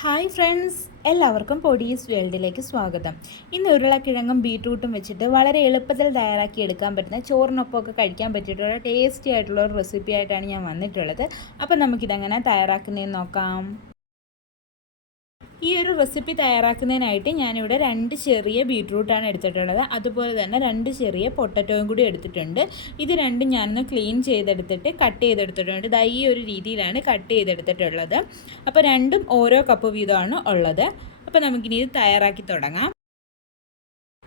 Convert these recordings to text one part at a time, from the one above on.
Hi friends എല്ലാവർക്കും പൊടീസ് വേൾഡിലേക്ക് സ്വാഗതം. ഇന്ന് ഉരുളക്കിഴങ്ങും ബീട്രൂട്ടും വെച്ചിട്ട് വളരെ എളുപ്പത്തിൽ തയ്യാറാക്കി എടുക്കാൻ പറ്റുന്ന ചോറിനൊപ്പമൊക്കെ കഴിക്കാൻ പറ്റിയിട്ടുള്ള ടേസ്റ്റി ആയിട്ടുള്ള ഒരു റെസിപ്പി ആയിട്ടാണ് ഞാൻ വന്നിട്ടുള്ളത്. അപ്പോൾ നമുക്കിതെങ്ങനെ തയ്യാറാക്കുന്നതെന്ന് നോക്കാം. ഈ ഒരു റെസിപ്പി തയ്യാറാക്കുന്നതിനായിട്ട് ഞാനിവിടെ രണ്ട് ചെറിയ ബീട്രൂട്ടാണ് എടുത്തിട്ടുള്ളത്. അതുപോലെ തന്നെ രണ്ട് ചെറിയ പൊട്ടറ്റോയും കൂടി എടുത്തിട്ടുണ്ട്. ഇത് രണ്ടും ഞാനൊന്ന് ക്ലീൻ ചെയ്തെടുത്തിട്ട് കട്ട് ചെയ്തെടുത്തിട്ടുണ്ട്. ഇതാ ഈ ഒരു രീതിയിലാണ് കട്ട് ചെയ്തെടുത്തിട്ടുള്ളത്. അപ്പോൾ രണ്ടും ഓരോ കപ്പ് വീതമാണ് ഉള്ളത്. അപ്പോൾ നമുക്കിനി ഇത് തയ്യാറാക്കി തുടങ്ങാം.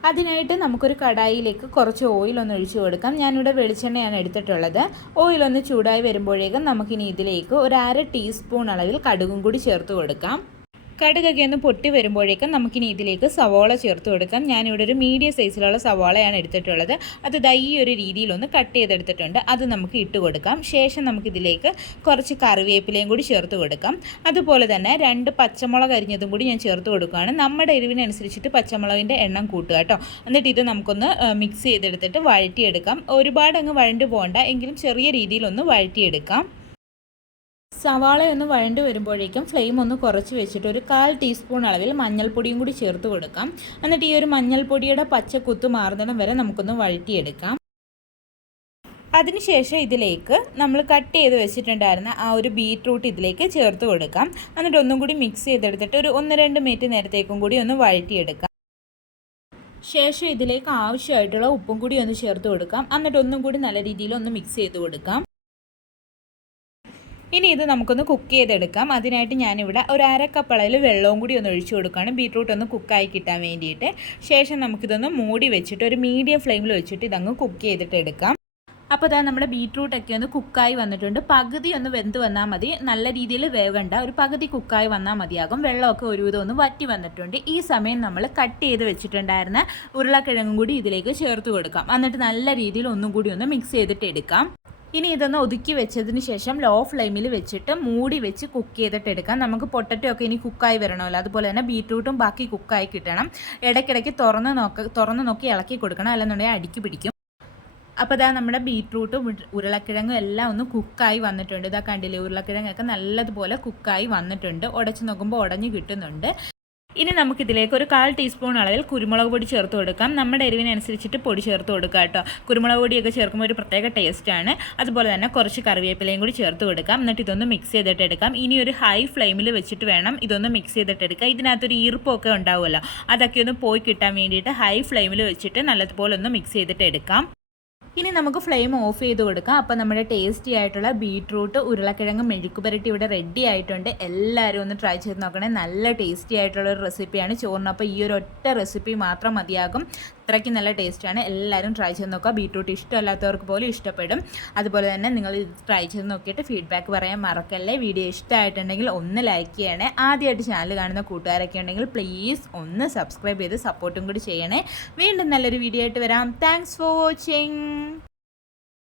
അതിനായിട്ട് നമുക്കൊരു കടായിലേക്ക് കുറച്ച് ഓയിൽ ഒന്ന് ഒഴിച്ചു കൊടുക്കാം. ഞാനിവിടെ വെളിച്ചെണ്ണയാണ് എടുത്തിട്ടുള്ളത്. ഓയിൽ ഒന്ന് ചൂടായി വരുമ്പോഴേക്കും നമുക്കിനി ഇതിലേക്ക് ഒരു അര ടീസ്പൂൺ അളവിൽ കടുകും കൂടി ചേർത്ത് കൊടുക്കാം. കടുകൊക്കെ ഒന്ന് പൊട്ടി വരുമ്പോഴേക്കും നമുക്കിനി ഇതിലേക്ക് സവാള ചേർത്ത് കൊടുക്കാം. ഞാനിവിടെ ഒരു മീഡിയം സൈസിലുള്ള സവാളയാണ് എടുത്തിട്ടുള്ളത്. അത് ദൈ ഒരു രീതിയിലൊന്ന് കട്ട് ചെയ്തെടുത്തിട്ടുണ്ട്. അത് നമുക്ക് ഇട്ട് കൊടുക്കാം. ശേഷം നമുക്കിതിലേക്ക് കുറച്ച് കറിവേപ്പിലയും കൂടി ചേർത്ത് കൊടുക്കാം. അതുപോലെ തന്നെ രണ്ട് പച്ചമുളക് അരിഞ്ഞതും കൂടി ഞാൻ ചേർത്ത് കൊടുക്കുകയാണ്. നമ്മുടെ എരിവിനനുസരിച്ചിട്ട് പച്ചമുളകിന്റെ എണ്ണം കൂട്ടുക കേട്ടോ. എന്നിട്ട് ഇത് നമുക്കൊന്ന് മിക്സ് ചെയ്തെടുത്തിട്ട് വഴറ്റിയെടുക്കാം. ഒരുപാട് അങ്ങ് വഴണ്ടു പോകണ്ട. എങ്കിലും ചെറിയ രീതിയിലൊന്ന് വഴറ്റിയെടുക്കാം. സവാള ഒന്ന് വഴണ്ട് വരുമ്പോഴേക്കും ഫ്ലെയിം ഒന്ന് കുറച്ച് വെച്ചിട്ട് ഒരു കാൽ ടീസ്പൂൺ അളവിൽ മഞ്ഞൾപ്പൊടിയും കൂടി ചേർത്ത് കൊടുക്കാം. എന്നിട്ട് ഈ ഒരു മഞ്ഞൾപ്പൊടിയുടെ പച്ച കുത്തു മാറുന്നിടം വരെ നമുക്കൊന്ന് വഴറ്റിയെടുക്കാം. അതിനുശേഷം ഇതിലേക്ക് നമ്മൾ കട്ട് ചെയ്ത് വെച്ചിട്ടുണ്ടായിരുന്ന ആ ഒരു ബീറ്റ്റൂട്ട് ഇതിലേക്ക് ചേർത്ത് കൊടുക്കാം. എന്നിട്ട് ഒന്നും കൂടി മിക്സ് ചെയ്തെടുത്തിട്ട് ഒരു ഒന്ന് രണ്ട് മിനിറ്റ് നേരത്തേക്കും കൂടി ഒന്ന് വഴറ്റിയെടുക്കാം. ശേഷം ഇതിലേക്ക് ആവശ്യമായിട്ടുള്ള ഉപ്പും കൂടി ഒന്ന് ചേർത്ത് കൊടുക്കാം. എന്നിട്ട് ഒന്നും കൂടി നല്ല രീതിയിൽ ഒന്ന് മിക്സ് ചെയ്ത് കൊടുക്കാം. ഇനി ഇത് നമുക്കൊന്ന് കുക്ക് ചെയ്തെടുക്കാം. അതിനായിട്ട് ഞാനിവിടെ ഒരു അരക്കപ്പളയിൽ വെള്ളവും കൂടി ഒന്ന് ഒഴിച്ചു കൊടുക്കുകയാണ്. ബീട്രൂട്ട് ഒന്ന് കുക്കായി കിട്ടാൻ വേണ്ടിയിട്ട്. ശേഷം നമുക്കിതൊന്ന് മൂടി വെച്ചിട്ട് ഒരു മീഡിയം ഫ്ലെയിമിൽ വെച്ചിട്ട് ഇതങ്ങ് കുക്ക് ചെയ്തിട്ട് എടുക്കാം. അപ്പോൾ ഇതാ നമ്മുടെ ബീട്രൂട്ടൊക്കെ ഒന്ന് കുക്കായി വന്നിട്ടുണ്ട്. പകുതി ഒന്ന് വെന്ത് വന്നാൽ മതി. നല്ല രീതിയിൽ വേവണ്ട. ഒരു പകുതി കുക്കായി വന്നാൽ മതിയാകും. വെള്ളമൊക്കെ ഒരുവിധം ഒന്ന് വറ്റി വന്നിട്ടുണ്ട്. ഈ സമയം നമ്മൾ കട്ട് ചെയ്ത് വെച്ചിട്ടുണ്ടായിരുന്ന ഉരുളക്കിഴങ്ങും കൂടി ഇതിലേക്ക് ചേർത്ത് കൊടുക്കാം. എന്നിട്ട് നല്ല രീതിയിൽ ഒന്നും കൂടി ഒന്ന് മിക്സ് ചെയ്തിട്ട് എടുക്കാം. ഇനി ഇതൊന്ന് ഒതുക്കി വെച്ചതിന് ശേഷം ലോ ഫ്ലെയിമിൽ വെച്ചിട്ട് മൂടി വെച്ച് കുക്ക് ചെയ്തിട്ട് എടുക്കാം. നമുക്ക് പൊട്ടറ്റോ ഒക്കെ ഇനി കുക്കായി വരണമല്ലോ. അതുപോലെ തന്നെ ബീറ്റ്റൂട്ടും ബാക്കി കുക്കായി കിട്ടണം. ഇടയ്ക്കിടയ്ക്ക് തുറന്ന് നോക്ക തുറന്ന് നോക്കി ഇളക്കി കൊടുക്കണം. അല്ലെന്നുണ്ടെങ്കിൽ അടിക്ക് പിടിക്കും. അപ്പോൾ ഇതാ നമ്മുടെ ബീറ്റ്റൂട്ടും ഉരുളക്കിഴങ്ങും എല്ലാം ഒന്ന് കുക്കായി വന്നിട്ടുണ്ട്. ഇതാ കണ്ടില്ലേ ഉരുളക്കിഴങ്ങൊക്കെ നല്ലതുപോലെ കുക്കായി വന്നിട്ടുണ്ട്. ഉടച്ച് നോക്കുമ്പോൾ ഉടഞ്ഞ് കിട്ടുന്നുണ്ട്. ഇനി നമുക്കിതിലേക്ക് ഒരു കാൽ ടീസ്പൂൺ അളവിൽ കുരുമുളക് പൊടി ചേർത്ത് കൊടുക്കാം. നമ്മുടെ എരിവിനനുസരിച്ചിട്ട് പൊടി ചേർത്ത് കൊടുക്കാം കേട്ടോ. കുരുമുളക് പൊടിയൊക്കെ ചേർക്കുമ്പോൾ ഒരു പ്രത്യേക ടേസ്റ്റാണ് അതുപോലെ തന്നെ കുറച്ച് കറിവേപ്പിലയും കൂടി ചേർത്ത് കൊടുക്കാം. എന്നിട്ട് ഇതൊന്ന് മിക്സ് ചെയ്തിട്ട് എടുക്കാം. ഇനി ഒരു ഹൈ ഫ്ലെയിമിൽ വെച്ചിട്ട് വേണം ഇതൊന്ന് മിക്സ് ചെയ്തിട്ട് എടുക്കുക. ഇതിനകത്തൊരു ഈർപ്പമൊക്കെ ഉണ്ടാവുമല്ലോ. അതൊക്കെ ഒന്ന് പോയി കിട്ടാൻ വേണ്ടിയിട്ട് ഹൈ ഫ്ലെയിമിൽ വെച്ചിട്ട് നല്ലതുപോലെ ഒന്ന് മിക്സ് ചെയ്തിട്ട് എടുക്കാം. ഇനി നമുക്ക് ഫ്ലെയിം ഓഫ് ചെയ്ത് കൊടുക്കാം. അപ്പോൾ നമ്മുടെ ടേസ്റ്റി ആയിട്ടുള്ള ബീട്രൂട്ട് ഉരുളക്കിഴങ്ങ് മെഴുക്കുപുരട്ടി ഇവിടെ റെഡി ആയിട്ടുണ്ട്. എല്ലാവരും ഒന്ന് ട്രൈ ചെയ്ത് നോക്കണേ. നല്ല ടേസ്റ്റി ആയിട്ടുള്ള ഒരു റെസിപ്പിയാണ് ചോറിനപ്പോൾ ഈ ഒരു ഒറ്റ റെസിപ്പി മാത്രം മതിയാകും. അത്രയ്ക്ക് നല്ല ടേസ്റ്റാണ്. എല്ലാവരും ട്രൈ ചെയ്ത് നോക്കുക. ബീട്രൂട്ട് ഇഷ്ടമല്ലാത്തവർക്ക് പോലും ഇഷ്ടപ്പെടും. അതുപോലെ തന്നെ നിങ്ങൾ ട്രൈ ചെയ്ത് നോക്കിയിട്ട് ഫീഡ്ബാക്ക് പറയാൻ മറക്കല്ലേ. വീഡിയോ ഇഷ്ടമായിട്ടുണ്ടെങ്കിൽ ഒന്ന് ലൈക്ക് ചെയ്യണേ. ആദ്യമായിട്ട് ചാനൽ കാണുന്ന കൂട്ടുകാരൊക്കെ ഉണ്ടെങ്കിൽ പ്ലീസ് ഒന്ന് സബ്സ്ക്രൈബ് ചെയ്ത് സപ്പോർട്ടും കൂടി ചെയ്യണേ. വീണ്ടും നല്ലൊരു വീഡിയോ ആയിട്ട് വരാം. Thanks for watching